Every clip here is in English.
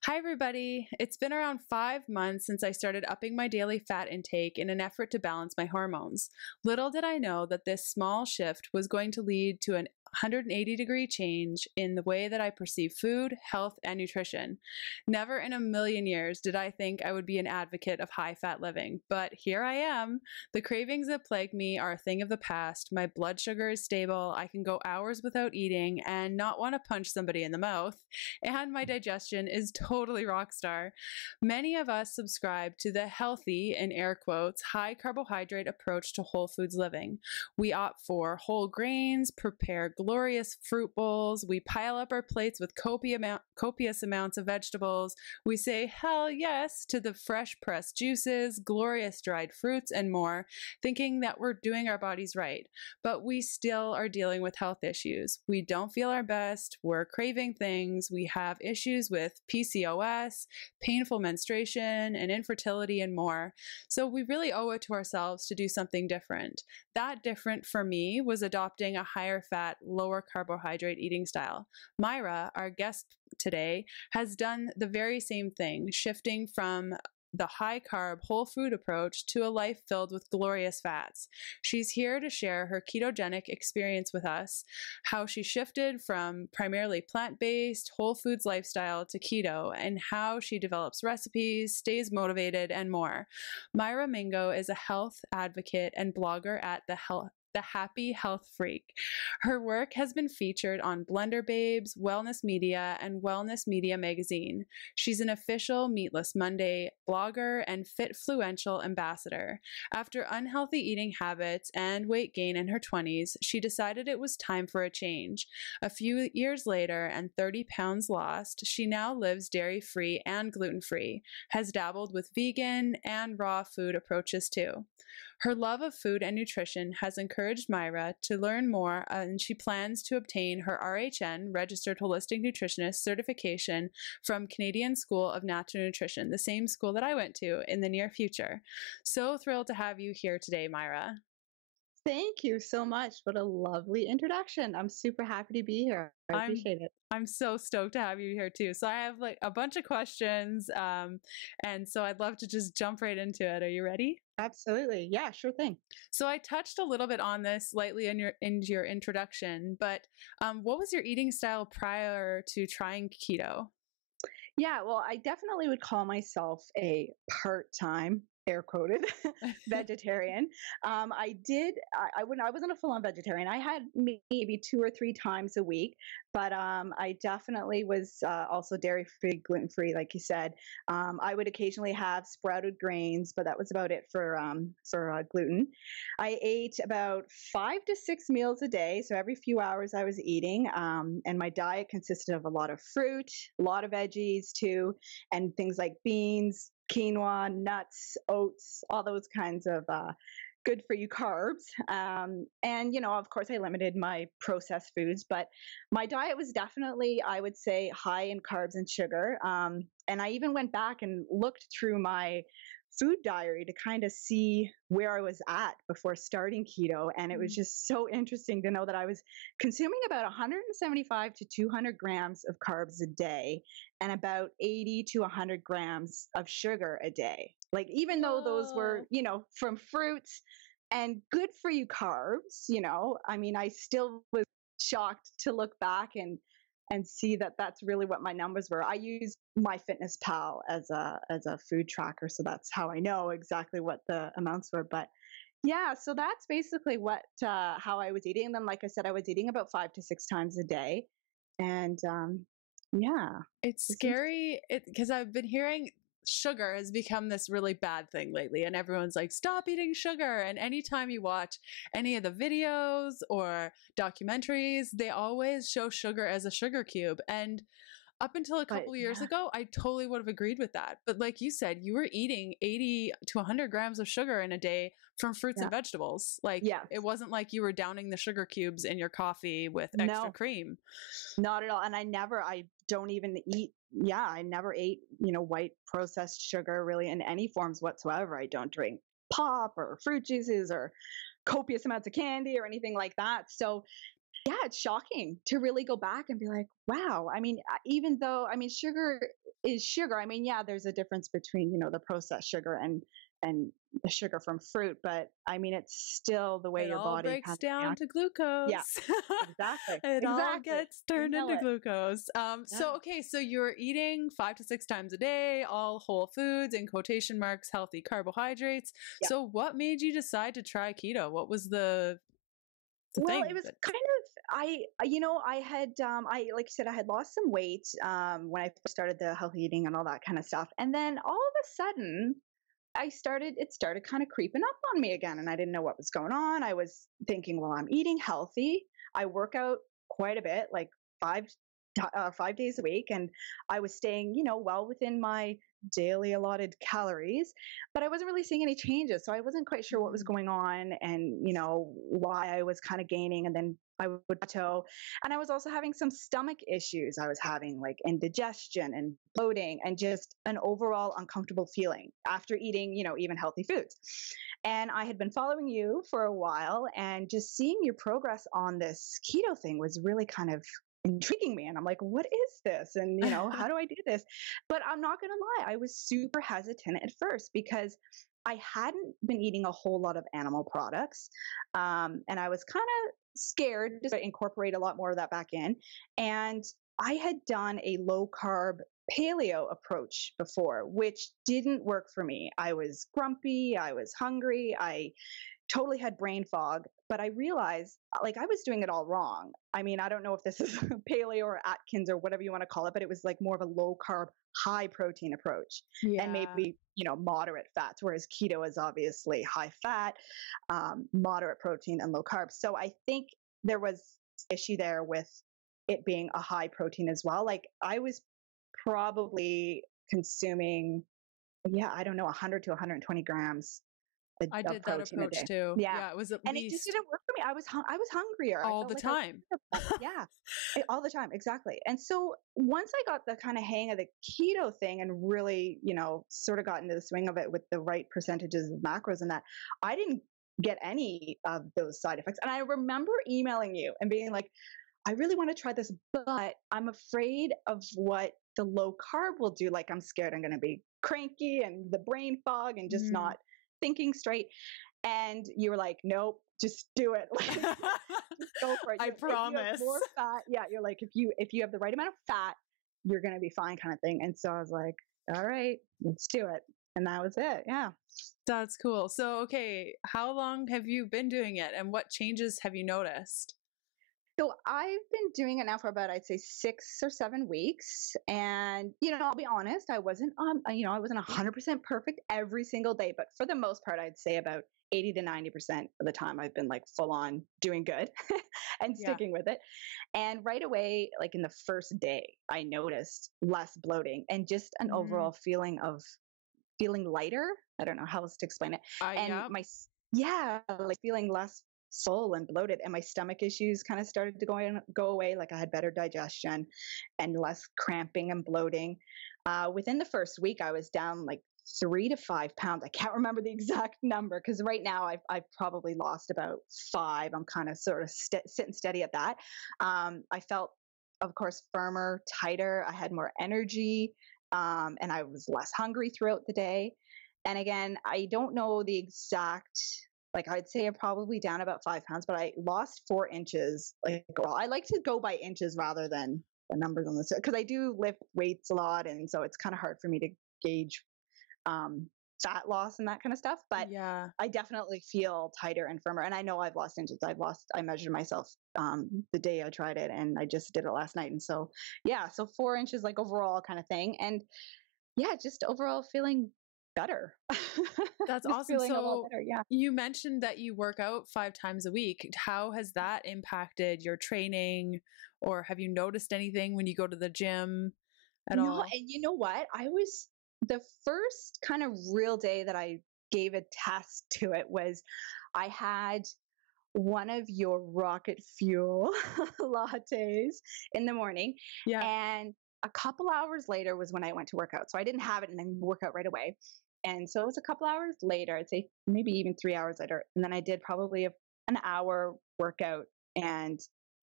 Hi, everybody. It's been around 5 months since I started upping my daily fat intake in an effort to balance my hormones. Little did I know that this small shift was going to lead to an 180-degree change in the way that I perceive food, health, and nutrition. Never in a million years did I think I would be an advocate of high-fat living, but here I am. The cravings that plague me are a thing of the past. My blood sugar is stable. I can go hours without eating and not want to punch somebody in the mouth. And my digestion is totally rock star. Many of us subscribe to the healthy, in air quotes, high carbohydrate approach to whole foods living. We opt for whole grains, prepare glorious fruit bowls, we pile up our plates with copious amounts of vegetables, we say hell yes to the fresh pressed juices, glorious dried fruits, and more, thinking that we're doing our bodies right. But we still are dealing with health issues. We don't feel our best, we're craving things, we have issues with PCOS, painful menstruation, and infertility, and more. So we really owe it to ourselves to do something different. That different for me was adopting a higher fat, lower carbohydrate eating style. Myra, our guest today, has done the very same thing, shifting from the high-carb, whole food approach to a life filled with glorious fats. She's here to share her ketogenic experience with us, how she shifted from primarily plant-based, whole foods lifestyle to keto, and how she develops recipes, stays motivated, and more. Myra Mingo is a health advocate and blogger at the Happy Health Freak. Her work has been featured on Blender Babes, Wellness Media, and Wellness Media Magazine. She's an official Meatless Monday blogger and Fitfluential ambassador. After unhealthy eating habits and weight gain in her 20s, she decided it was time for a change. A few years later and 30 pounds lost, she now lives dairy-free and gluten-free, has dabbled with vegan and raw food approaches too. Her love of food and nutrition has encouraged Myra to learn more, and she plans to obtain her RHN, Registered Holistic Nutritionist certification from Canadian School of Natural Nutrition, the same school that I went to, in the near future. So thrilled to have you here today, Myra. Thank you so much. What a lovely introduction. I'm super happy to be here. I appreciate it. I'm so stoked to have you here too. So I have like a bunch of questions, and so I'd love to just jump right into it. Are you ready? Absolutely. Yeah, sure thing. So I touched a little bit on this lightly in your introduction, but what was your eating style prior to trying keto? Yeah, well, I definitely would call myself a part-time, air quoted, vegetarian. I wasn't a full-on vegetarian. I had maybe 2 or 3 times a week, but I definitely was also dairy-free, gluten-free, like you said. I would occasionally have sprouted grains, but that was about it for gluten. I ate about 5 to 6 meals a day, so every few hours I was eating, and my diet consisted of a lot of fruit, a lot of veggies too, and things like beans, quinoa, nuts, oats, all those kinds of good for you carbs. And, of course, I limited my processed foods, but my diet was definitely, I would say, high in carbs and sugar. And I even went back and looked through my food diary to kind of see where I was at before starting keto. And it was just so interesting to know that I was consuming about 175 to 200 grams of carbs a day and about 80 to 100 grams of sugar a day. Like, even though those were, from fruits and good for you carbs, I still was shocked to look back and see that that's really what my numbers were. I used MyFitnessPal as a food tracker, so that's how I know exactly what the amounts were. But yeah, so that's basically how I was eating. And then, like I said, I was eating about 5 to 6 times a day, and yeah, it's scary because I've been hearing sugar has become this really bad thing lately, and everyone's like, stop eating sugar. And anytime you watch any of the videos or documentaries, they always show sugar as a sugar cube. And up until a couple years ago, I totally would have agreed with that. But like you said, you were eating 80 to 100 grams of sugar in a day from fruits and vegetables. Like, it wasn't like you were downing the sugar cubes in your coffee with extra cream. Not at all. And I don't even eat. Yeah, I never ate, white processed sugar really in any forms whatsoever. I don't drink pop or fruit juices or copious amounts of candy or anything like that. So yeah, it's shocking to really go back and be like, wow. I mean, even though, I mean, sugar is sugar. I mean, yeah, there's a difference between, the processed sugar and the sugar from fruit, but I mean, it's still the way It your all body breaks kind of down reacts. to Yeah, glucose. exactly. It all Exactly. gets You turned nail into it. glucose. So, Yeah. okay, so you're eating 5 to 6 times a day, all whole foods, in quotation marks, healthy carbohydrates. Yeah. So, what made you decide to try keto? What was the Well, it thing was that? kind of I had I like I said I had lost some weight when I first started the healthy eating and all that kind of stuff, and then all of a sudden it started kind of creeping up on me again, and I didn't know what was going on. I was thinking, well, I'm eating healthy. I work out quite a bit, like 5 days a week, and I was staying, well within my daily allotted calories, but I wasn't really seeing any changes. So I wasn't quite sure what was going on, and why I was kind of gaining, and then I would plateau. And I was also having some stomach issues. I was having like indigestion and bloating and just an overall uncomfortable feeling after eating, even healthy foods. And I had been following you for a while, and just seeing your progress on this keto thing was really kind of intriguing me. And I'm like, what is this? And, how do I do this? But I'm not going to lie, I was super hesitant at first because I hadn't been eating a whole lot of animal products. And I was kind of scared to incorporate a lot more of that back in. And I had done a low carb paleo approach before, which didn't work for me. I was grumpy, I was hungry, I totally had brain fog, but I realized like I was doing it all wrong. I mean, I don't know if this is paleo or Atkins or whatever you want to call it, but it was like more of a low carb, high protein approach and Yeah. maybe, moderate fats, whereas keto is obviously high fat, moderate protein and low carb. So I think there was issue there with it being a high protein as well. Like I was probably consuming, I don't know, 100 to 120 grams I of did that protein a approach day. too. Yeah. Yeah, it was at And it just least didn't work for me. I was hungrier. I all felt the like I was time. yeah. All the time, exactly. And so once I got the kind of hang of the keto thing and really, sort of got into the swing of it with the right percentages of macros and that, I didn't get any of those side effects. And I remember emailing you and being like, I really want to try this, but I'm afraid of what the low carb will do. Like I'm scared I'm going to be cranky and the brain fog and just not thinking straight. And you were like, nope, just do it. Like, just go for it. I promise. If you have more fat, you're like, if you have the right amount of fat, you're going to be fine kind of thing. And so I was like, all right, let's do it. And that was it. Yeah. That's cool. So, okay, how long have you been doing it and what changes have you noticed? So I've been doing it now for about, I'd say 6 or 7 weeks. And, I'll be honest, I wasn't 100% perfect every single day, but for the most part, I'd say about 80 to 90% of the time I've been like full on doing good and sticking with it. And right away, like in the first day, I noticed less bloating and just an overall feeling of feeling lighter. I don't know how else to explain it. And like feeling less full and bloated, and my stomach issues kind of started to go away. Like I had better digestion and less cramping and bloating. Within the first week, I was down like 3 to 5 pounds. I can't remember the exact number because right now I've probably lost about 5. I'm kind of sort of sitting steady at that. I felt, of course, firmer, tighter. I had more energy, and I was less hungry throughout the day. And again, I don't know the exact, like I'd say I'm probably down about 5 pounds, but I lost 4 inches. Like, well, I like to go by inches rather than the numbers on this because I do lift weights a lot. And so it's kind of hard for me to gauge fat loss and that kind of stuff. But I definitely feel tighter and firmer. And I know I've lost inches. I measured myself the day I tried it, and I just did it last night. And so, so 4 inches, like overall kind of thing. And just overall feeling better. That's Just awesome. feeling a lot So better. Yeah. you mentioned that you work out 5 times a week. How has that impacted your training, or have you noticed anything when you go to the gym at all? And you know what? I was the first kind of real day that I gave a test to it was I had one of your rocket fuel lattes in the morning. Yeah. And a couple hours later was when I went to work out. So I didn't have it and then work out right away. And so it was a couple hours later, I'd say maybe even 3 hours later. And then I did probably an hour workout, and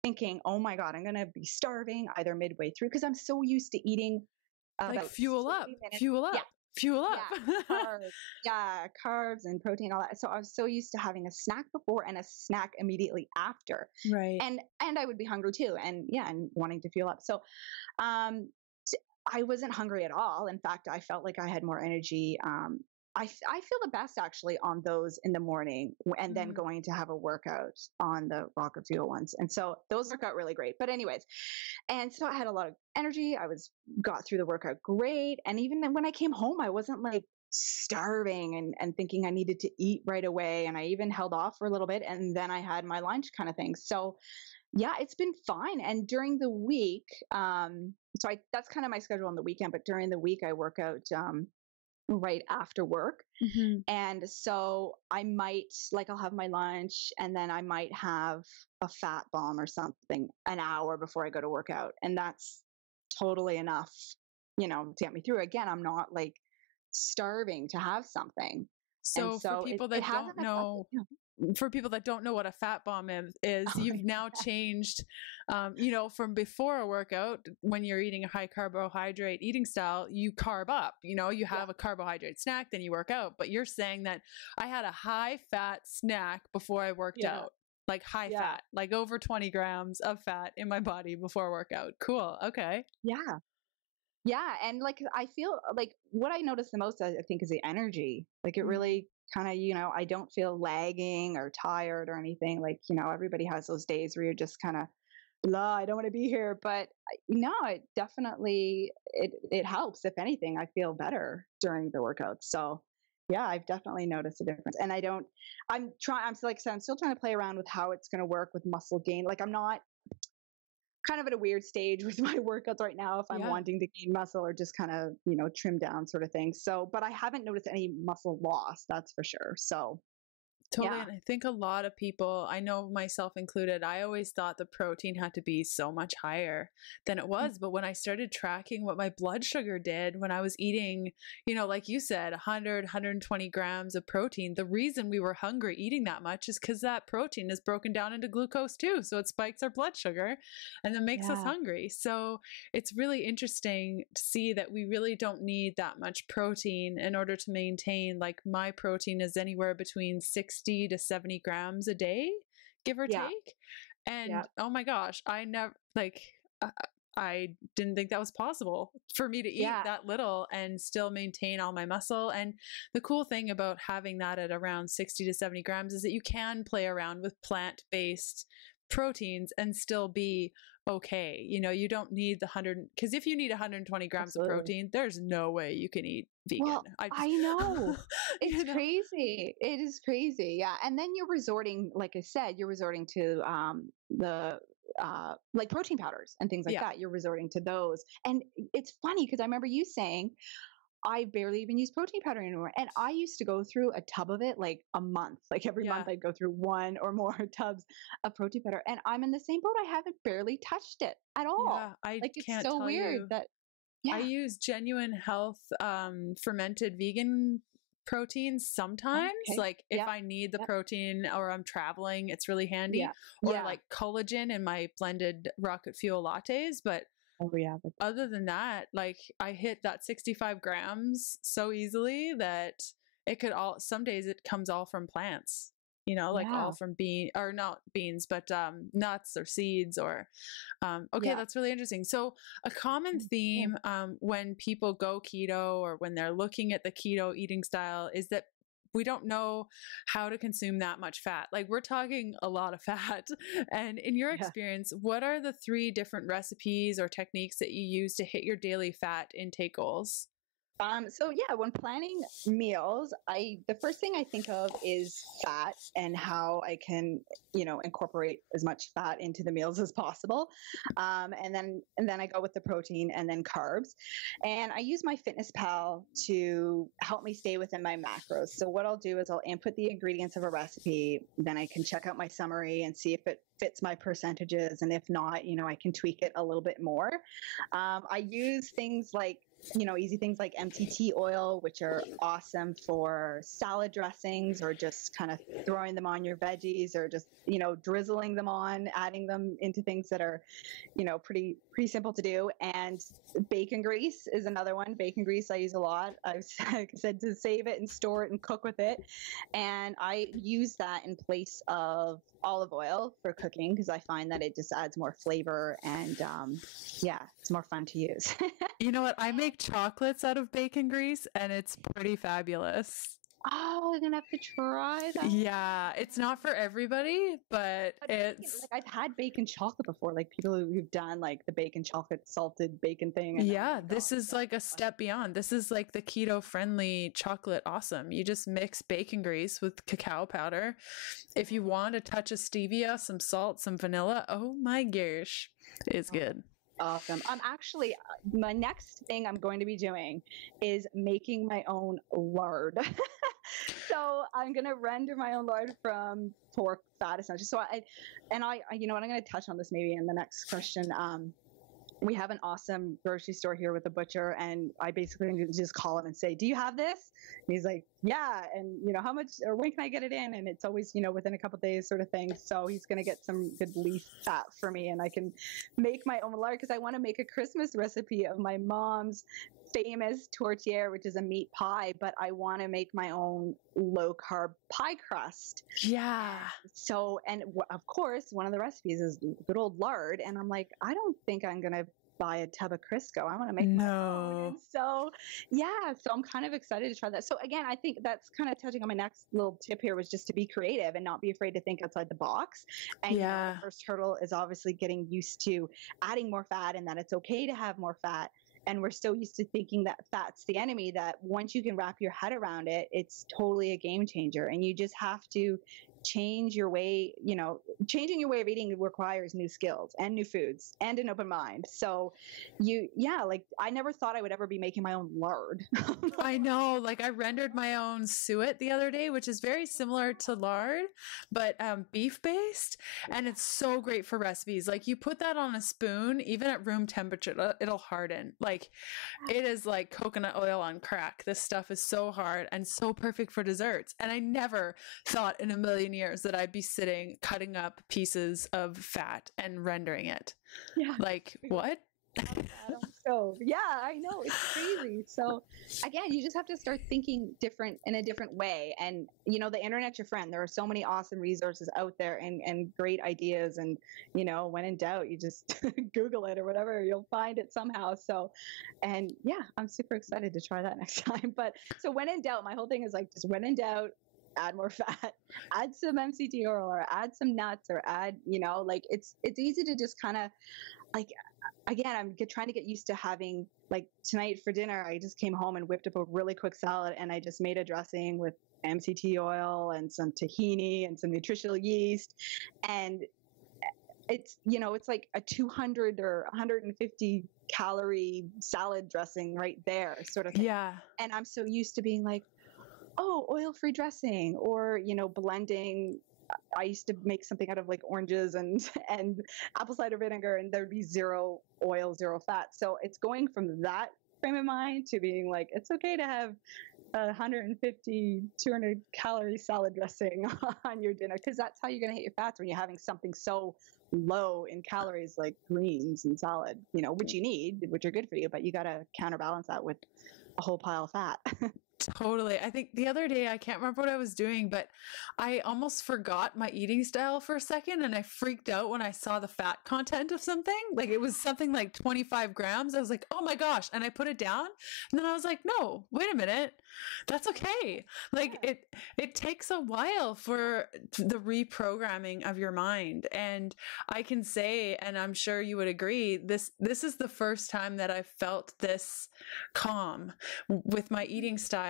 thinking, oh my God, I'm going to be starving either midway through because I'm so used to eating like about fuel up, 40 minutes. fuel up, fuel up. Carbs and protein, all that. So I was so used to having a snack before and a snack immediately after. Right. And I would be hungry too. And wanting to fuel up. So, I wasn't hungry at all. In fact, I felt like I had more energy. I feel the best actually on those in the morning and then going to have a workout on the Rocket Fuel ones. And so those work out really great. But anyways, and so I had a lot of energy. Got through the workout great. And even then when I came home, I wasn't like starving and thinking I needed to eat right away. And I even held off for a little bit and then I had my lunch kind of thing. So yeah, it's been fine. And during the week, that's kind of my schedule on the weekend, but during the week I work out, right after work. Mm-hmm. And so I might, like, I'll have my lunch and then I might have a fat bomb or something an hour before I go to work out. And that's totally enough, to get me through. Again, I'm not like starving to have something. So for people that don't know, what a fat bomb is, you've now changed, from before a workout, when you're eating a high carbohydrate eating style, you carb up, you have a carbohydrate snack, then you work out. But you're saying that I had a high fat snack before I worked out, like high fat, like over 20 grams of fat in my body before workout. Cool. Okay. Yeah. Yeah. And like, I feel like what I notice the most, I think, is the energy. Like it really kind of, I don't feel lagging or tired or anything. Like, everybody has those days where you're just kind of, blah, I don't want to be here. But no, it definitely, it helps. If anything, I feel better during the workout. So yeah, I've definitely noticed a difference. And I'm still trying to play around with how it's going to work with muscle gain. Like I'm not kind of at a weird stage with my workouts right now if I'm wanting to gain muscle or just kind of, trim down sort of thing. So, but I haven't noticed any muscle loss, that's for sure. So totally. Yeah. And I think a lot of people, I know myself included, I always thought the protein had to be so much higher than it was. But when I started tracking what my blood sugar did when I was eating, like you said, 100, 120 grams of protein, the reason we were hungry eating that much is because that protein is broken down into glucose too. So it spikes our blood sugar and then makes us hungry. So it's really interesting to see that we really don't need that much protein in order to maintain, like my protein is anywhere between 60 to 70 grams a day, give or take. And oh my gosh, I didn't think that was possible for me to eat that little and still maintain all my muscle. And the cool thing about having that at around 60 to 70 grams is that you can play around with plant-based proteins and still be okay. You don't need the 100, because if you need 120 grams of protein, there's no way you can eat vegan. Well, I know. It's crazy. It is crazy. Yeah. And then you're resorting, like I said, to the like protein powders and things like that. You're resorting to those. And it's funny because I remember you saying, I barely even use protein powder anymore. And I used to go through a tub of it like a month. Like every month I'd go through one or more tubs of protein powder. And I'm in the same boat. I haven't barely touched it at all. Yeah, it's so weird that I use Genuine Health fermented vegan proteins sometimes. Like if I need the protein or I'm traveling, it's really handy. Or like collagen in my blended Rocket Fuel lattes. But other than that, like I hit that 65 grams so easily that it could some days it comes all from plants, all from not beans, but nuts or seeds or, that's really interesting. So a common theme when people go keto or when they're looking at the keto eating style is that we don't know how to consume that much fat. Like we're talking a lot of fat. And in your experience, what are the 3 different recipes or techniques that you use to hit your daily fat intake goals? When planning meals, the first thing I think of is fat and how I can, incorporate as much fat into the meals as possible. And then I go with the protein and then carbs. And I use my FitnessPal to help me stay within my macros. So what I'll do is I'll input the ingredients of a recipe, then I can check out my summary and see if it fits my percentages. And if not, I can tweak it a little bit more. I use things like, easy things like MCT oil, which are awesome for salad dressings, or just kind of throwing them on your veggies, or just, drizzling them on, adding them into things that are, pretty simple to do. And bacon grease is another one. Bacon grease I use a lot. I've said to save it and store it and cook with it. And I use that in place of olive oil for cooking, because I find that it just adds more flavor, and it's more fun to use. You know what? I make chocolates out of bacon grease, and it's pretty fabulous. Oh, I'm gonna have to try that. Yeah, it's not for everybody, but it's like, I've had bacon chocolate before, like people who've done like the bacon chocolate salted bacon thing. And yeah, this is like a step beyond. This is like the keto friendly chocolate. Awesome. You just mix bacon grease with cacao powder. If you want a touch of stevia, some salt, some vanilla, oh my gosh, it's good. Awesome. Actually, my next thing I'm going to be doing is making my own lard. So I'm going to render my own lard from pork fat, essentially. So you know what, I'm going to touch on this maybe in the next question. We have an awesome grocery store here with a butcher, and I basically just call him and say, "Do you have this?" And he's like, "Yeah." And how much, or when can I get it in? And it's always, within a couple of days sort of thing. So he's going to get some good leaf fat for me, and I can make my own lard, because I want to make a Christmas recipe of my mom's famous tortilla, which is a meat pie, but I want to make my own low carb pie crust. Yeah. So, and of course, one of the recipes is good old lard. And I'm like, I don't think I'm going to buy a tub of Crisco. I want to make my own. And so, so I'm kind of excited to try that. So again, I think that's kind of touching on my next little tip here, was just to be creative and not be afraid to think outside the box. And the first hurdle is obviously getting used to adding more fat, and that it's okay to have more fat. And we're so used to thinking that fat's the enemy, that once you can wrap your head around it, it's totally a game changer. And you just have to change your way, changing your way of eating requires new skills and new foods and an open mind. So I never thought I would ever be making my own lard. I know, like I rendered my own suet the other day, which is very similar to lard, but beef based. And it's so great for recipes. Like you put that on a spoon, even at room temperature, it'll harden. Like it is like coconut oil on crack. This stuff is so hard and so perfect for desserts. And I never thought in a million years that I'd be sitting cutting up pieces of fat and rendering it. Yeah. Like what? So yeah, I know, it's crazy. So again, you just have to start thinking in a different way. And the internet's your friend. There are so many awesome resources out there and great ideas. And when in doubt, you just Google it or whatever, you'll find it somehow. So, and yeah, I'm super excited to try that next time. But so when in doubt, my whole thing is like, just when in doubt, add more fat, add some MCT oil, or add some nuts, or add, like it's easy to just kind of like, again, I'm trying to get used to having, like tonight for dinner, I just came home and whipped up a really quick salad, and I just made a dressing with MCT oil and some tahini and some nutritional yeast. And it's, it's like a 200 or 150 calorie salad dressing right there sort of thing. Yeah. And I'm so used to being like, oh, oil-free dressing, or, blending. I used to make something out of like oranges and apple cider vinegar, and there'd be zero oil, zero fat. So it's going from that frame of mind to being like, it's okay to have 150, 200 calorie salad dressing on your dinner, because that's how you're going to hit your fats, when you're having something so low in calories like greens and salad, which you need, which are good for you, but you got to counterbalance that with a whole pile of fat. Totally. I think the other day, I can't remember what I was doing, but I almost forgot my eating style for a second, and I freaked out when I saw the fat content of something. Like it was something like 25 grams. I was like, oh my gosh. And I put it down, and then I was like, no, wait a minute. That's okay. Like it takes a while for the reprogramming of your mind. And I can say, and I'm sure you would agree, this is the first time that I've felt this calm with my eating style.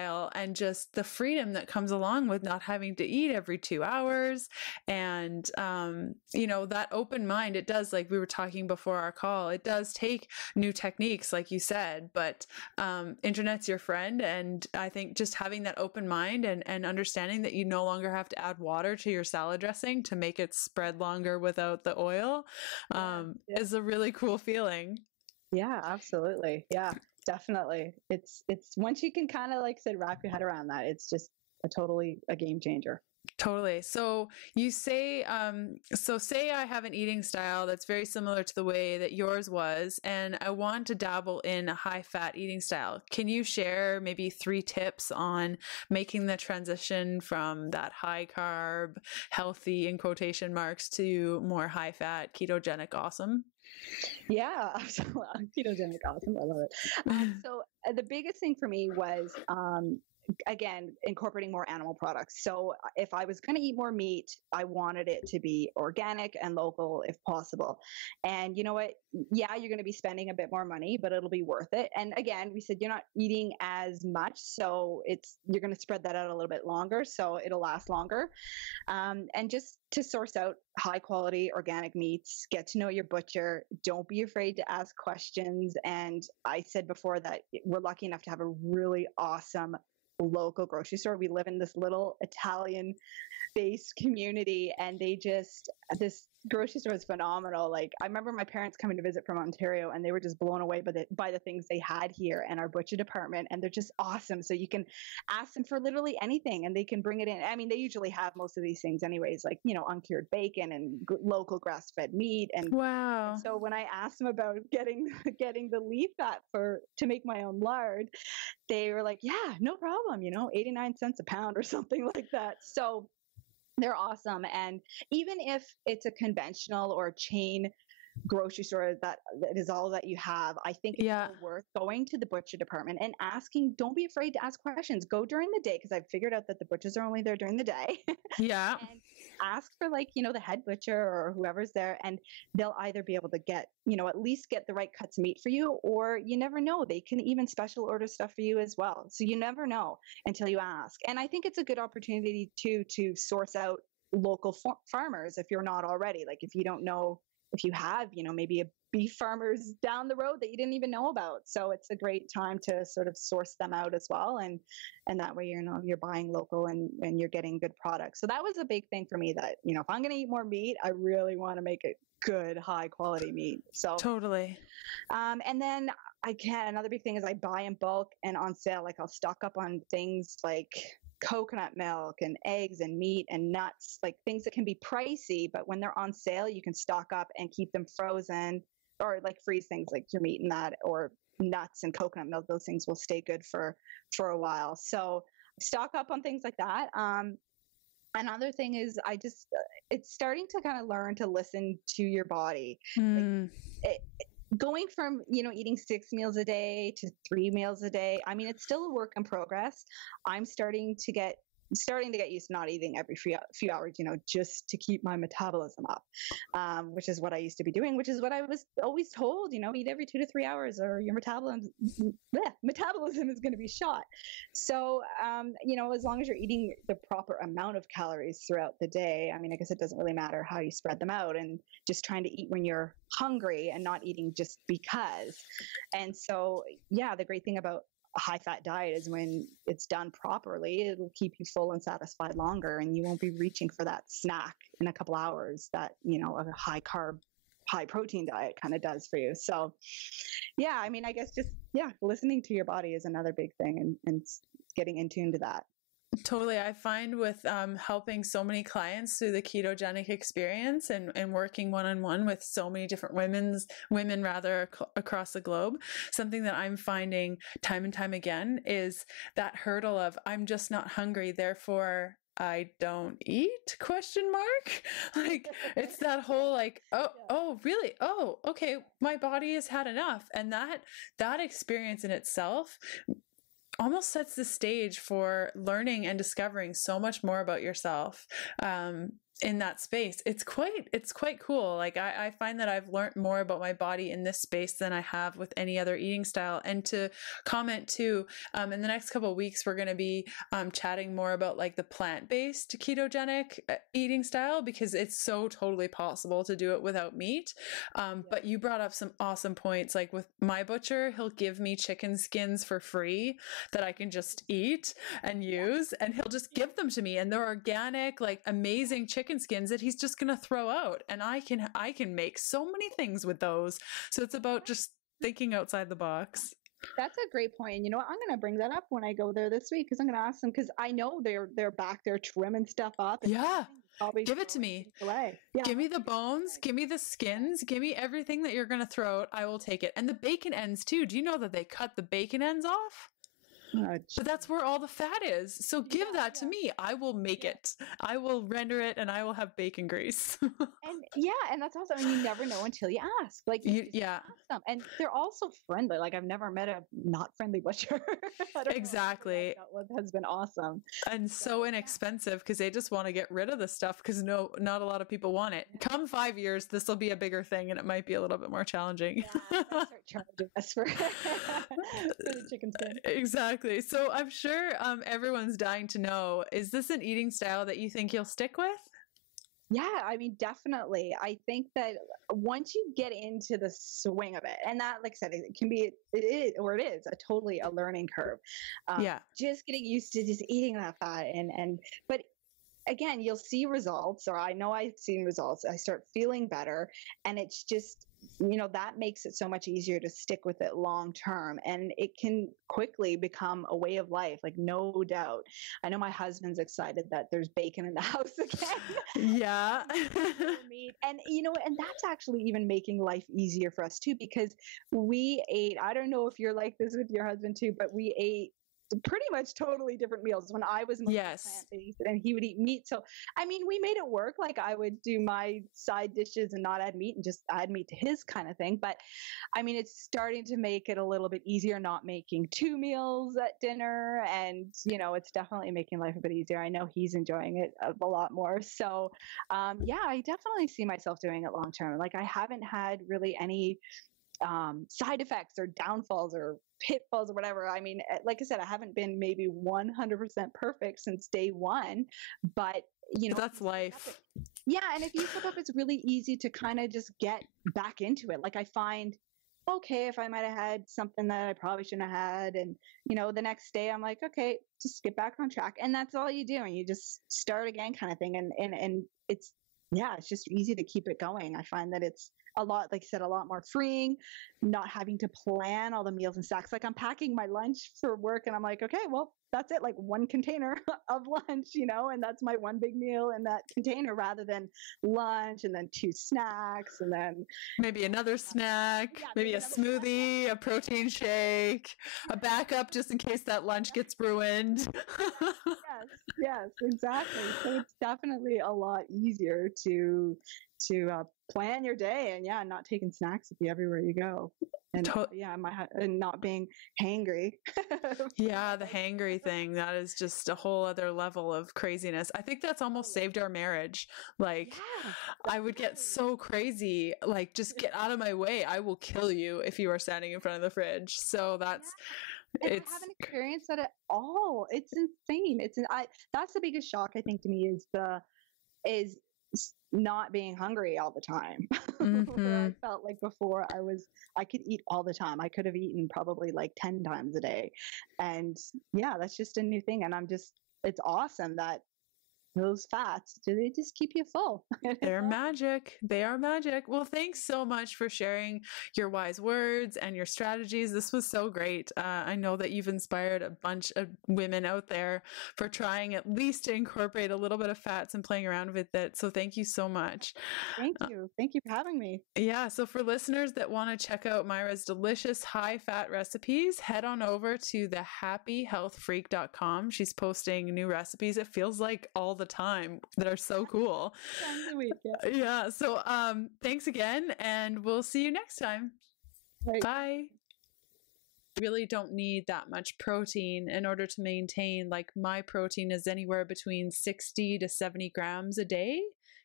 lifestyle and just the freedom that comes along with not having to eat every 2 hours. And, that open mind, it does, like we were talking before our call, it does take new techniques, like you said, but internet's your friend. And I think just having that open mind and understanding that you no longer have to add water to your salad dressing to make it spread longer without the oil is a really cool feeling. Yeah, absolutely. Yeah, definitely. It's once you can kind of, like I said, wrap your head around that, it's just a game changer. Totally. So you say, say I have an eating style that's very similar to the way that yours was, and I want to dabble in a high fat eating style. Can you share maybe 3 tips on making the transition from that high carb, healthy in quotation marks, to more high fat, ketogenic awesome? Yeah, absolutely. Ketogenic awesome. I love it. So the biggest thing for me was, again, incorporating more animal products. So if I was going to eat more meat, I wanted it to be organic and local if possible. And you know what? Yeah, you're going to be spending a bit more money, but it'll be worth it. And again, we said you're not eating as much, so you're going to spread that out a little bit longer, so it'll last longer. And just to source out high quality organic meats, get to know your butcher. Don't be afraid to ask questions. And I said before that we're lucky enough to have a really awesome local grocery store. We live in this little Italian based community, and this grocery store is phenomenal. Like, I remember my parents coming to visit from Ontario, and they were just blown away by the things they had here and our butcher department, and they're just awesome. So you can ask them for literally anything and they can bring it in. I mean, they usually have most of these things anyways, like, uncured bacon and local grass-fed meat. And wow. So when I asked them about getting the leaf fat to make my own lard, they were like, yeah, no problem, 89 cents a pound or something like that. So they're awesome. And even if it's a conventional or chain grocery store that is all that you have, I think it's still worth going to the butcher department and asking. Don't be afraid to ask questions. Go during the day, because I've figured out that the butchers are only there during the day. Yeah. And ask for, like, the head butcher or whoever's there, and they'll either be able to get, at least get the right cuts of meat for you, or you never know, they can even special order stuff for you as well. So you never know until you ask. And I think it's a good opportunity to source out local farmers if you're not already. Like, if you don't know, if you have, maybe a beef farmers down the road that you didn't even know about. So it's a great time to sort of source them out as well. And that way, you're buying local and you're getting good products. So that was a big thing for me, that, if I'm going to eat more meat, I really want to make it good, high quality meat. So totally. And then another big thing is I buy in bulk and on sale. Like, I'll stock up on things like coconut milk and eggs and meat and nuts, like things that can be pricey, but when they're on sale, you can stock up and keep them frozen, or like freeze things like your meat and that, or nuts and coconut milk. Those things will stay good for a while. So stock up on things like that. Another thing is it's starting to kind of learn to listen to your body. Going from, eating 6 meals a day to 3 meals a day. I mean, it's still a work in progress. I'm starting to get used to not eating every few hours, just to keep my metabolism up, which is what I used to be doing, which is what I was always told, eat every 2 to 3 hours or your metabolism is going to be shot. So, as long as you're eating the proper amount of calories throughout the day, I mean, I guess it doesn't really matter how you spread them out, and just trying to eat when you're hungry and not eating just because. And so, yeah, the great thing about a high fat diet is when it's done properly, it'll keep you full and satisfied longer, and you won't be reaching for that snack in a couple hours that, a high carb, high protein diet kind of does for you. So yeah, I mean, I guess just, listening to your body is another big thing, and getting in tune to that. Totally. I find with helping so many clients through the ketogenic experience and working one-on-one with so many different women across the globe, something that I'm finding time and time again is that hurdle of, I'm just not hungry, therefore I don't eat ? Like, it's that whole like, oh, really? Oh, okay. My body has had enough. And that experience in itself almost sets the stage for learning and discovering so much more about yourself. in that space. It's quite cool. Like I find that I've learned more about my body in this space than I have with any other eating style. And to comment too, in the next couple of weeks, we're going to be chatting more about like the plant-based ketogenic eating style, because it's so totally possible to do it without meat. But you brought up some awesome points. Like with my butcher, he'll give me chicken skins for free that I can just eat and use, and he'll just give them to me, and they're organic, like amazing chicken skins that he's just going to throw out, and I can make so many things with those. So it's about just thinking outside the box. That's a great point. And you know what? I'm going to bring that up when I go there this week, because I'm going to ask them, because I know they're back there trimming stuff up. Yeah. Give it to me. Yeah. Give me the bones. Give me the skins. Give me everything that you're going to throw out. I will take it. And the bacon ends too. Do you know that they cut the bacon ends off? But that's where all the fat is. So give that to me. I will make it. I will render it, and I will have bacon grease. And that's awesome. And you never know until you ask. Like, ask them. And they're also friendly. Like, I've never met a not friendly butcher. Exactly. What has been awesome. And so inexpensive, because they just want to get rid of the stuff, because not a lot of people want it. Come 5 years, this will be a bigger thing, and it might be a little bit more challenging. Start charging us for the chicken skin. Exactly. So I'm sure everyone's dying to know, is this an eating style that you think you'll stick with? Yeah, I mean, definitely. I think that once you get into the swing of it, and that, like I said, it is totally a learning curve. Just getting used to just eating that fat, but again, you'll see results, or I know I've seen results. I start feeling better, and it's just, that makes it so much easier to stick with it long term, and it can quickly become a way of life, like, no doubt. I know my husband's excited that there's bacon in the house again. Yeah. And that's actually even making life easier for us too, because we ate, I don't know if you're like this with your husband too, but we ate pretty much totally different meals when I was plant-based and he would eat meat. So, I mean, we made it work. Like, I would do my side dishes and not add meat and just add meat to his kind of thing. But I mean, it's starting to make it a little bit easier, not making 2 meals at dinner. And, it's definitely making life a bit easier. I know he's enjoying it a lot more. So, I definitely see myself doing it long term. Like, I haven't had really any side effects or downfalls or pitfalls or whatever. I mean, like I said, I haven't been maybe 100% perfect since day one, but that's life. Yeah. And if you slip up, it's really easy to kind of just get back into it. Like, I find, okay, if I might have had something that I probably shouldn't have had, and the next day I'm like, okay, just get back on track. And that's all you do. And you just start again, kind of thing. And it's just easy to keep it going. I find that it's a lot, like I said, a lot more freeing, not having to plan all the meals and snacks. Like, I'm packing my lunch for work and I'm like, okay, well, that's it. Like, 1 container of lunch, and that's my 1 big meal in that container, rather than lunch and then 2 snacks and then maybe another snack, maybe a smoothie, a protein shake, a backup just in case that lunch gets ruined. Yes, exactly. So it's definitely a lot easier to plan your day, and not taking snacks with you everywhere you go. And and not being hangry. Yeah, the hangry thing, that is just a whole other level of craziness. I think that's almost saved our marriage. Like, I would get so crazy, like, just get out of my way. I will kill you if you are standing in front of the fridge. So that's I haven't experienced that at all. It's insane. That's the biggest shock, I think, to me is not being hungry all the time. Where I felt like before I could eat all the time. I could have eaten probably like 10 times a day. And that's just a new thing. And it's awesome that those fats, they just keep you full. They're magic. They are magic. Well, thanks so much for sharing your wise words and your strategies. This was so great. I know that you've inspired a bunch of women out there for trying at least to incorporate a little bit of fats and playing around with it. So thank you so much. Thank you. Thank you for having me. Yeah. So for listeners that want to check out Myra's delicious high-fat recipes, head on over to thehappyhealthfreak.com. She's posting new recipes. It feels like all the time that are so cool. Yeah. So thanks again, and we'll see you next time. Right. Bye. You really don't need that much protein in order to maintain, like, my protein is anywhere between 60 to 70 grams a day.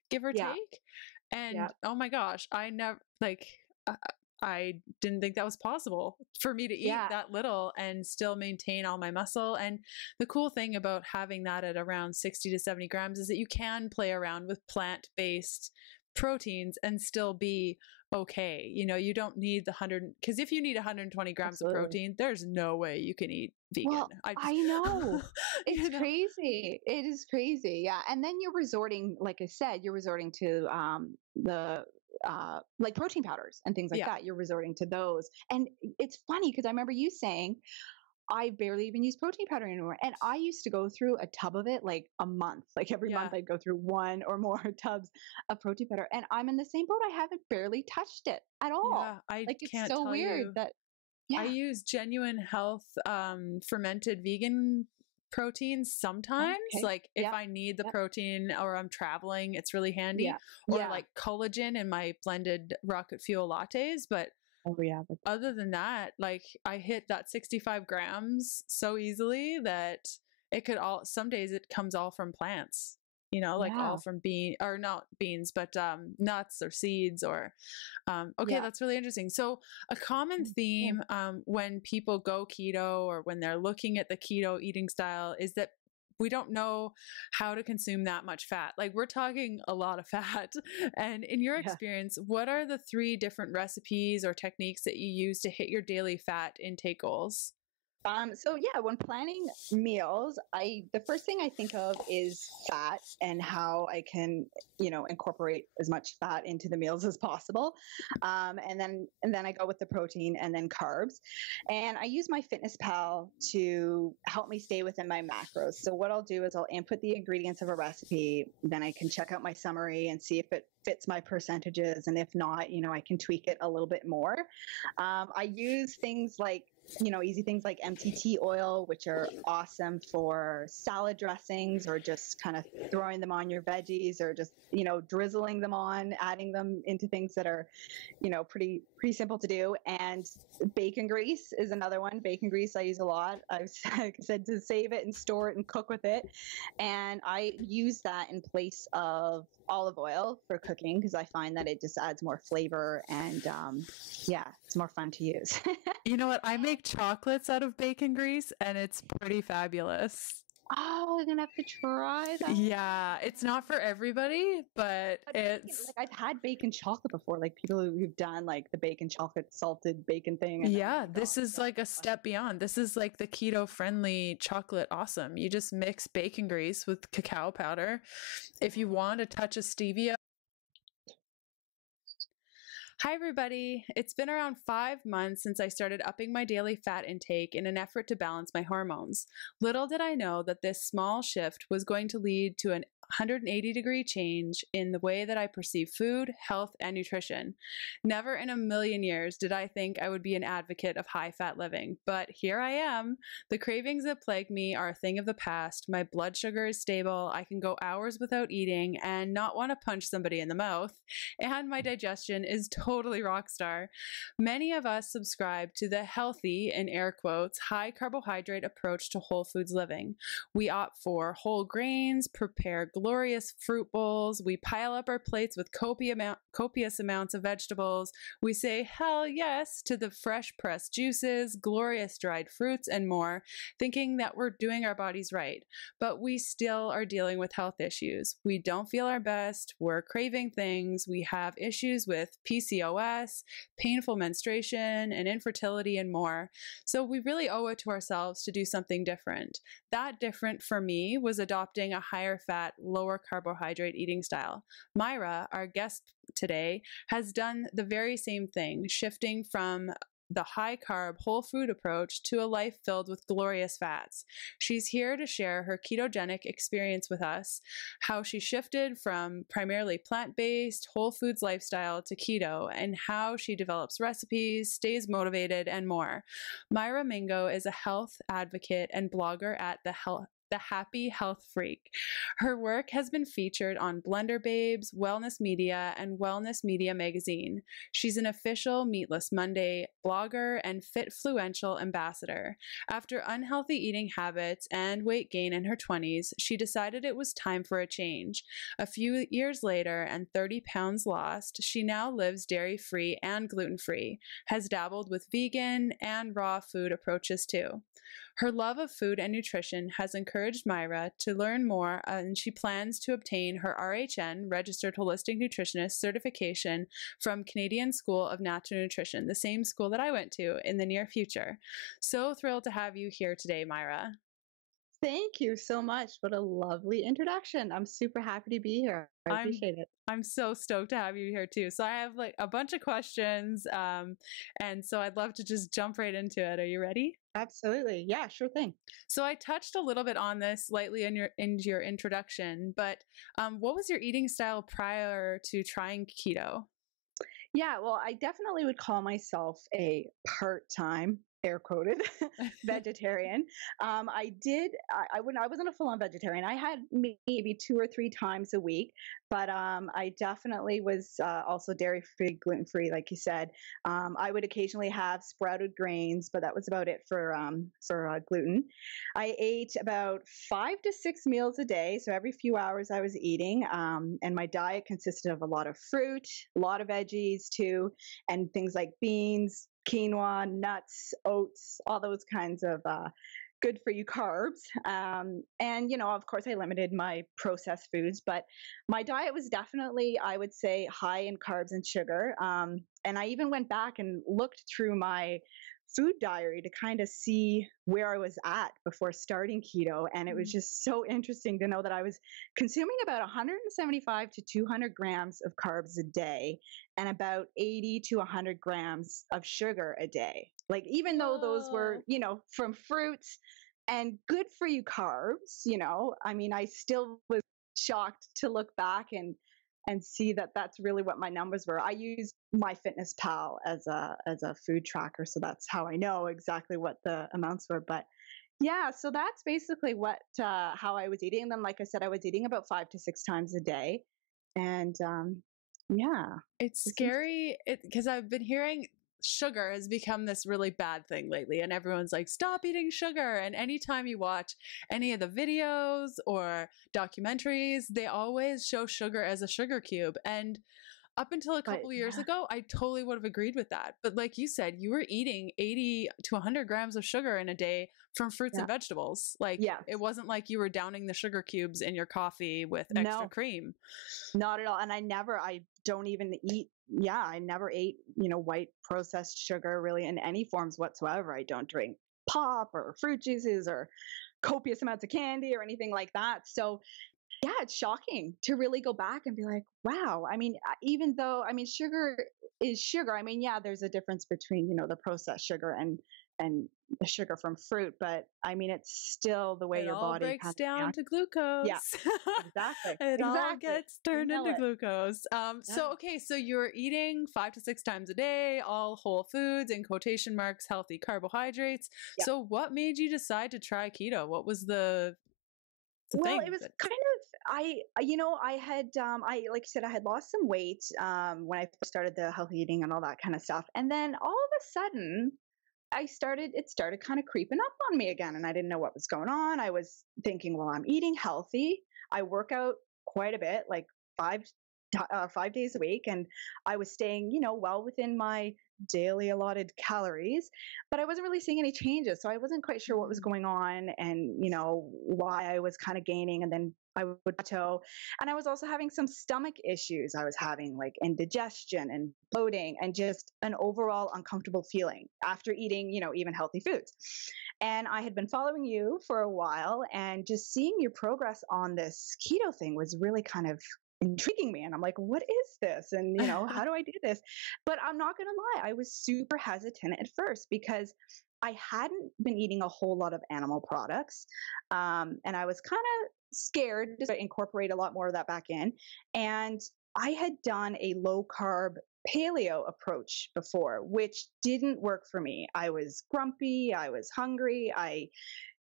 give or Yeah. take. And Yeah. oh my gosh, I never I didn't think that was possible for me to eat Yeah. that little and still maintain all my muscle. And the cool thing about having that at around 60 to 70 grams is that you can play around with plant-based proteins and still be okay. You know, you don't need the 100, because if you need 120 grams of Absolutely. protein, there's no way you can eat vegan. Well, I know. It's you know? crazy. It is crazy. Yeah. And then you're resorting, like I said, you're resorting to the like protein powders and things like Yeah. that. You're resorting to those. And it's funny because I remember you saying, I barely even use protein powder anymore. And I used to go through a tub of it like a month. Like every month I'd go through one or more tubs of protein powder. And I'm in the same boat. I haven't barely touched it at all. Yeah, I Like it's can't so tell weird you. that, I yeah. use Genuine Health fermented vegan proteins sometimes. Okay. Like if Yeah. I need the Yeah. protein or I'm traveling, it's really handy. Yeah. Or Yeah. like collagen in my blended rocket fuel lattes. But Oh yeah. other than that, like I hit that 65 grams so easily that it could all, some days it comes all from plants, you know, like all Yeah. from or not beans, but nuts or seeds or, okay, Yeah. that's really interesting. So a common Yeah. theme when people go keto or when they're looking at the keto eating style is that we don't know how to consume that much fat. Like we're talking a lot of fat. And in your Yeah. experience, what are the 3 different recipes or techniques that you use to hit your daily fat intake goals? So yeah, when planning meals, the first thing I think of is fat and how I can, incorporate as much fat into the meals as possible. And then I go with the protein and then carbs. And I use my FitnessPal to help me stay within my macros. So what I'll do is I'll input the ingredients of a recipe, then I can check out my summary and see if it fits my percentages. And if not, I can tweak it a little bit more. I use things like easy things like MCT oil, which are awesome for salad dressings or just kind of throwing them on your veggies or just, drizzling them on, adding them into things that are, pretty simple to do. And bacon grease is another one. Bacon grease I use a lot. I've said to save it and store it and cook with it. And I use that in place of olive oil for cooking because I find that it just adds more flavor and it's more fun to use. You know what? I make chocolates out of bacon grease and it's pretty fabulous. Oh, I'm gonna have to try that. Yeah, it's not for everybody, but it's like I've had bacon chocolate before, like people who've done like the bacon chocolate salted bacon thing. And yeah, this is like a step beyond. This is like the keto friendly chocolate awesome. You just mix bacon grease with cacao powder. If you want a touch of stevia. Hi, everybody. It's been around 5 months since I started upping my daily fat intake in an effort to balance my hormones. Little did I know that this small shift was going to lead to an 180-degree change in the way that I perceive food, health, and nutrition. Never in a million years did I think I would be an advocate of high-fat living, but here I am. The cravings that plague me are a thing of the past. My blood sugar is stable. I can go hours without eating and not want to punch somebody in the mouth. And my digestion is totally rock star. Many of us subscribe to the healthy, in air quotes, high carbohydrate approach to whole foods living. We opt for whole grains, prepare glorious fruit bowls. We pile up our plates with copious amounts of vegetables. We say hell yes to the fresh pressed juices, glorious dried fruits, and more, thinking that we're doing our bodies right. But we still are dealing with health issues. We don't feel our best. We're craving things. We have issues with PCOS, painful menstruation, and infertility, and more. So we really owe it to ourselves to do something different. That different for me was adopting a higher fat, lower carbohydrate eating style. Myra, our guest today, has done the very same thing, shifting from the high carb whole food approach to a life filled with glorious fats. She's here to share her ketogenic experience with us, how she shifted from primarily plant-based whole foods lifestyle to keto, and how she develops recipes, stays motivated, and more. Myra Mingo is a health advocate and blogger at the happy health freak. Her work has been featured on Blender Babes, Wellness Media, and Wellness Media magazine. She's an official Meatless Monday blogger and Fitfluential ambassador. After unhealthy eating habits and weight gain in her 20s, she decided it was time for a change. A few years later, and 30 pounds lost, she now lives dairy-free and gluten-free, has dabbled with vegan and raw food approaches too. Her love of food and nutrition has encouraged Myra to learn more, and she plans to obtain her RHN, Registered Holistic Nutritionist certification from Canadian School of Natural Nutrition, the same school that I went to, in the near future. So thrilled to have you here today, Myra. Thank you so much. What a lovely introduction. I'm super happy to be here. I appreciate it. I'm so stoked to have you here too. So I have like a bunch of questions, and so I'd love to just jump right into it. Are you ready? Absolutely. Yeah, sure thing. So I touched a little bit on this lightly in your introduction, but what was your eating style prior to trying keto? Yeah, well, I definitely would call myself a part-time, air quoted, vegetarian. When I wasn't a full-on vegetarian. I had maybe 2 or 3 times a week, but I definitely was also dairy-free, gluten-free, like you said. I would occasionally have sprouted grains, but that was about it for gluten. I ate about 5 to 6 meals a day, so every few hours I was eating, and my diet consisted of a lot of fruit, a lot of veggies too, and things like beans, quinoa, nuts, oats, all those kinds of good for you carbs. And, of course, I limited my processed foods, but my diet was definitely, I would say, high in carbs and sugar. And I even went back and looked through my food diary to kind of see where I was at before starting keto. And it was just so interesting to know that I was consuming about 175 to 200 grams of carbs a day and about 80 to 100 grams of sugar a day. Like, even though those were, from fruits and good for you carbs, I mean, I still was shocked to look back and see that that's really what my numbers were. I use MyFitnessPal as a food tracker, so that's how I know exactly what the amounts were. But yeah, so that's basically how I was eating. And then, like I said, I was eating about 5 to 6 times a day, and yeah, it's scary because I've been hearing sugar has become this really bad thing lately, and everyone's like, stop eating sugar. And anytime you watch any of the videos or documentaries, they always show sugar as a sugar cube. And up until a couple of years ago, I totally would have agreed with that. But like you said, you were eating 80 to 100 grams of sugar in a day from fruits and vegetables. Like, it wasn't like you were downing the sugar cubes in your coffee with extra cream. Not at all. And I never ate, white processed sugar really in any forms whatsoever. I don't drink pop or fruit juices or copious amounts of candy or anything like that. So yeah, it's shocking to really go back and be like, wow. I mean, even though, sugar is sugar. I mean, yeah, there's a difference between, the processed sugar and the sugar from fruit, but I mean, it's still the way your body breaks down to glucose. Yeah, exactly. It all gets turned into glucose. So you're eating 5 to 6 times a day, all whole foods, in quotation marks, healthy carbohydrates. Yeah. So what made you decide to try keto? What was the thing? It was kind of, I had, like you said, I had lost some weight when I first started the healthy eating and all that kind of stuff. And then all of a sudden, it started kind of creeping up on me again. And I didn't know what was going on. I was thinking, well, I'm eating healthy. I work out quite a bit, like 5 days a week. And I was staying, well within my daily allotted calories, but I wasn't really seeing any changes. So I wasn't quite sure what was going on and, why I was kind of gaining, and then I would plateau. And I was also having some stomach issues. I was having like indigestion and bloating and just an overall uncomfortable feeling after eating, even healthy foods. And I had been following you for a while, and just seeing your progress on this keto thing was really kind of intriguing me. And I'm like, what is this? And, how do I do this? But I'm not going to lie, I was super hesitant at first because I hadn't been eating a whole lot of animal products. And I was kind of scared to incorporate a lot more of that back in. And I had done a low carb paleo approach before, which didn't work for me. I was grumpy. I was hungry. I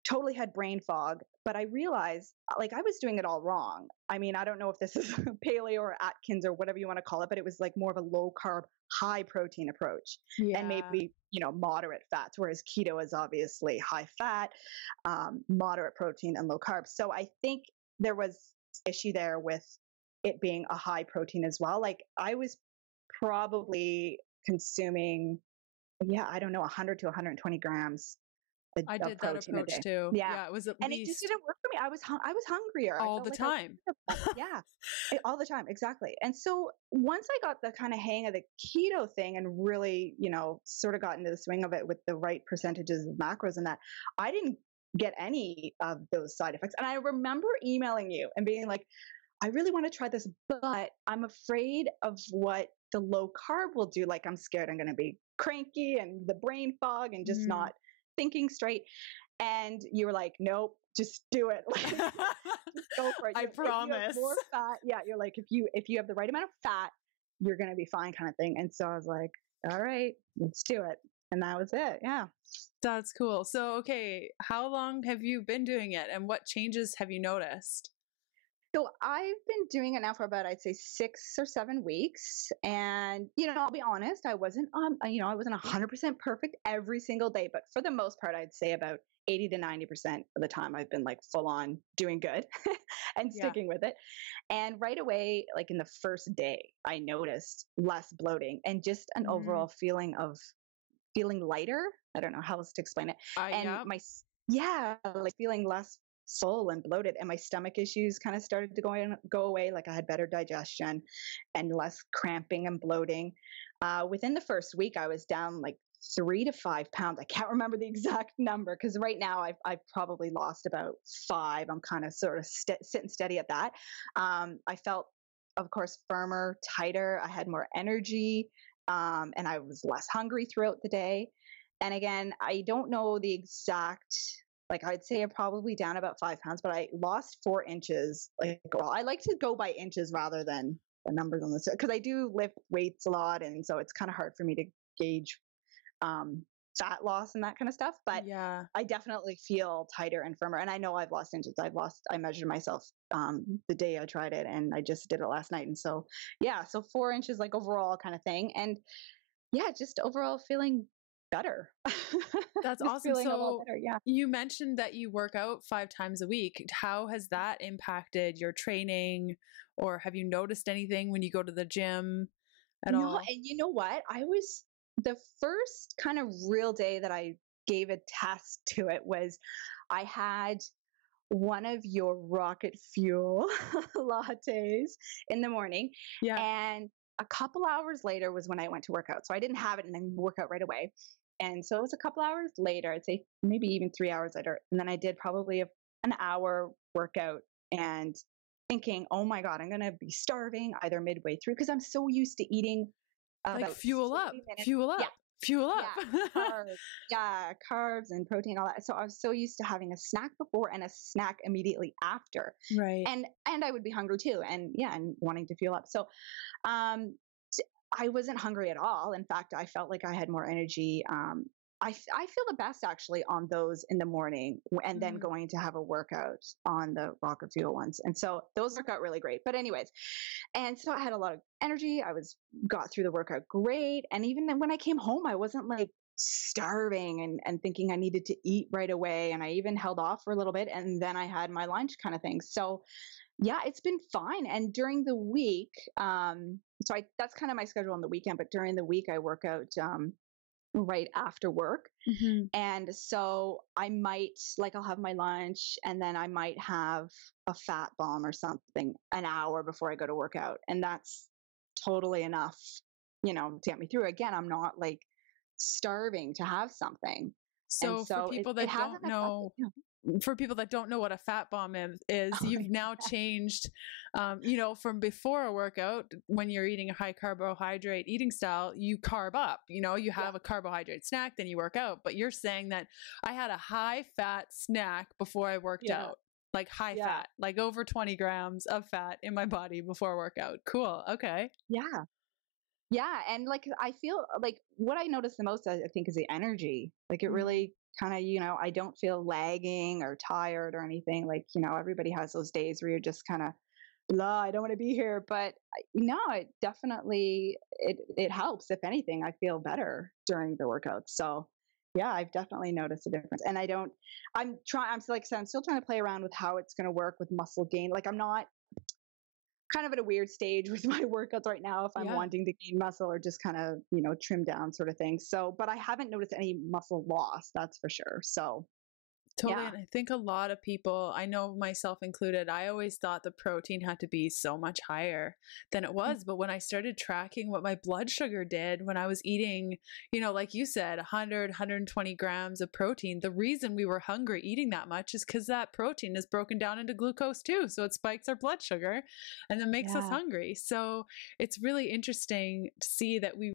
totally had brain fog, but I realized like I was doing it all wrong. I mean, I don't know if this is paleo or Atkins or whatever you want to call it, but it was like more of a low carb, high protein approach and Yeah. maybe, moderate fats, whereas keto is obviously high fat, moderate protein and low carb. So I think there was issue there with it being a high protein as well. Like I was probably consuming, I don't know, 100 to 120 grams I of did that protein a approach day. too. Yeah. Yeah, it was at And it just least didn't work for me. I was hungrier. I all felt the like I was time. yeah, all the time. Exactly. And so once I got the kind of hang of the keto thing and really, sort of got into the swing of it with the right percentages of macros and that, I didn't get any of those side effects. And I remember emailing you and being like, I really want to try this, but I'm afraid of what the low carb will do. Like I'm scared I'm going to be cranky and the brain fog and just not thinking straight. And you were like, nope, just do it. Like, just go for it. I promise. If you have more fat, you're like, if you have the right amount of fat, you're going to be fine kind of thing. And so I was like, all right, let's do it. And that was it. Yeah. That's cool. So, okay, how long have you been doing it and what changes have you noticed? So I've been doing it now for about, I'd say 6 or 7 weeks. And, I'll be honest, I wasn't 100% perfect every single day, but for the most part, I'd say about 80 to 90% of the time I've been like full on doing good and sticking with it. And right away, like in the first day, I noticed less bloating and just an overall feeling lighter. I don't know how else to explain it. And like feeling less full and bloated, and my stomach issues kind of started to go away. Like I had better digestion and less cramping and bloating. Within the first week, I was down like 3 to 5 pounds. I can't remember the exact number because right now I've probably lost about 5. I'm kind of sort of sitting steady at that. I felt, of course, firmer, tighter. I had more energy, and I was less hungry throughout the day. And again, I don't know the exact, like I'd say I'm probably down about 5 pounds, but I lost 4 inches. Like, well, I like to go by inches rather than the numbers on this because I do lift weights a lot. And so it's kind of hard for me to gauge fat loss and that kind of stuff. But I definitely feel tighter and firmer. And I know I've lost inches. I measured myself the day I tried it, and I just did it last night. And so, so 4 inches like overall kind of thing. And just overall feeling better. That's awesome. So you mentioned that you work out 5 times a week. How has that impacted your training, or have you noticed anything when you go to the gym at all? And you know what? I was the first kind of real day that I gave a test to it was I had one of your rocket fuel lattes in the morning. Yeah. And a couple hours later was when I went to work out. So I didn't have it and then work out right away. And so it was a couple hours later, I'd say maybe even 3 hours later. And then I did probably an hour workout and thinking, oh my God, I'm going to be starving either midway through because I'm so used to eating. Like fuel up. Carbs, carbs and protein, all that. So I was so used to having a snack before and a snack immediately after. Right. And I would be hungry too. And wanting to fuel up. So, I wasn't hungry at all. In fact, I felt like I had more energy. I feel the best actually on those in the morning and then going to have a workout on the rocket fuel ones. And so those work out really great. But anyways, and so I had a lot of energy. Got through the workout great. And even then when I came home, I wasn't like starving and thinking I needed to eat right away. And I even held off for a little bit. And then I had my lunch kind of thing. So it's been fine. And during the week, that's kind of my schedule on the weekend, but during the week I work out, right after work. And so I might, like, I'll have my lunch and then I might have a fat bomb or something an hour before I go to work out. And that's totally enough, to get me through. Again, I'm not like starving to have something. So for people that don't know, for people that don't know what a fat bomb is you've now changed, from before a workout, when you're eating a high carbohydrate eating style, you carb up, you have a carbohydrate snack, then you work out. But you're saying that I had a high fat snack before I worked out, like high fat, like over 20 grams of fat in my body before workout. Cool. Okay. Yeah. Yeah, and like I feel like what I notice the most, I think, is the energy. Like it Mm. really kind of, I don't feel lagging or tired or anything. Like, everybody has those days where you're just kind of blah, I don't want to be here. But no, it definitely it helps. If anything, I feel better during the workouts. So yeah, I've definitely noticed a difference. And I'm still, like I said, I'm still trying to play around with how it's going to work with muscle gain. Like I'm not kind of at a weird stage with my workouts right now if I'm Yeah. wanting to gain muscle or just kind of, trim down sort of thing. So, but I haven't noticed any muscle loss, that's for sure. So, Totally. yeah. And I think a lot of people, I know myself included, I always thought the protein had to be so much higher than it was. But when I started tracking what my blood sugar did when I was eating, like you said, 100, 120 grams of protein, the reason we were hungry eating that much is because that protein is broken down into glucose too. So it spikes our blood sugar and then makes us Yeah. hungry. So it's really interesting to see that we